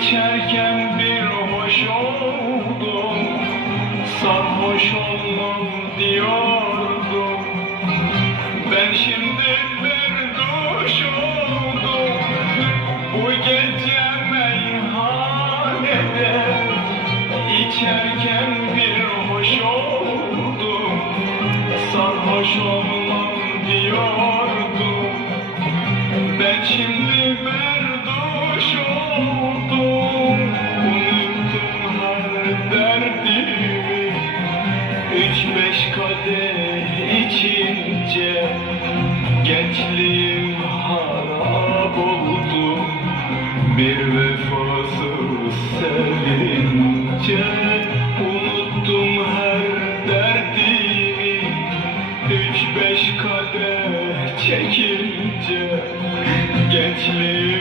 geçerken bir hoş oldum Sarhoş oldum diyordum. Ben şimdi bir duş oldum Bu gece meyhanede. İçerken bir hoş oldum Sarhoş oldum diyordum. Ben şimdi kadeh içince Gençliğim harap oldu? Bir vefasız sevince Unuttum her derdimi. Üç beş kadeh çekince Gençliğim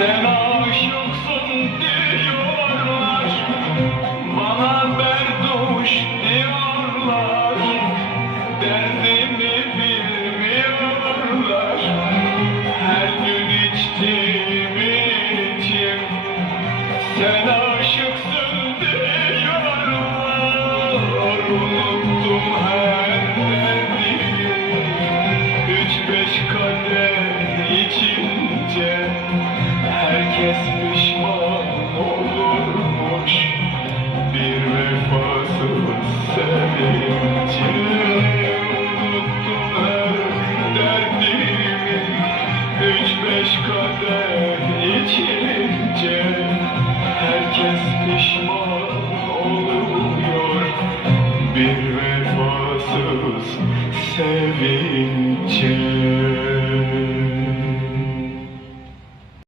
Sen aşıksın diyorlar. Bana berduş diyorlar. Derdimi bilmiyorlar. Her gün içtiğim için sen aşıksın içince Herkes pişman oluyor. Bir vefasız sevince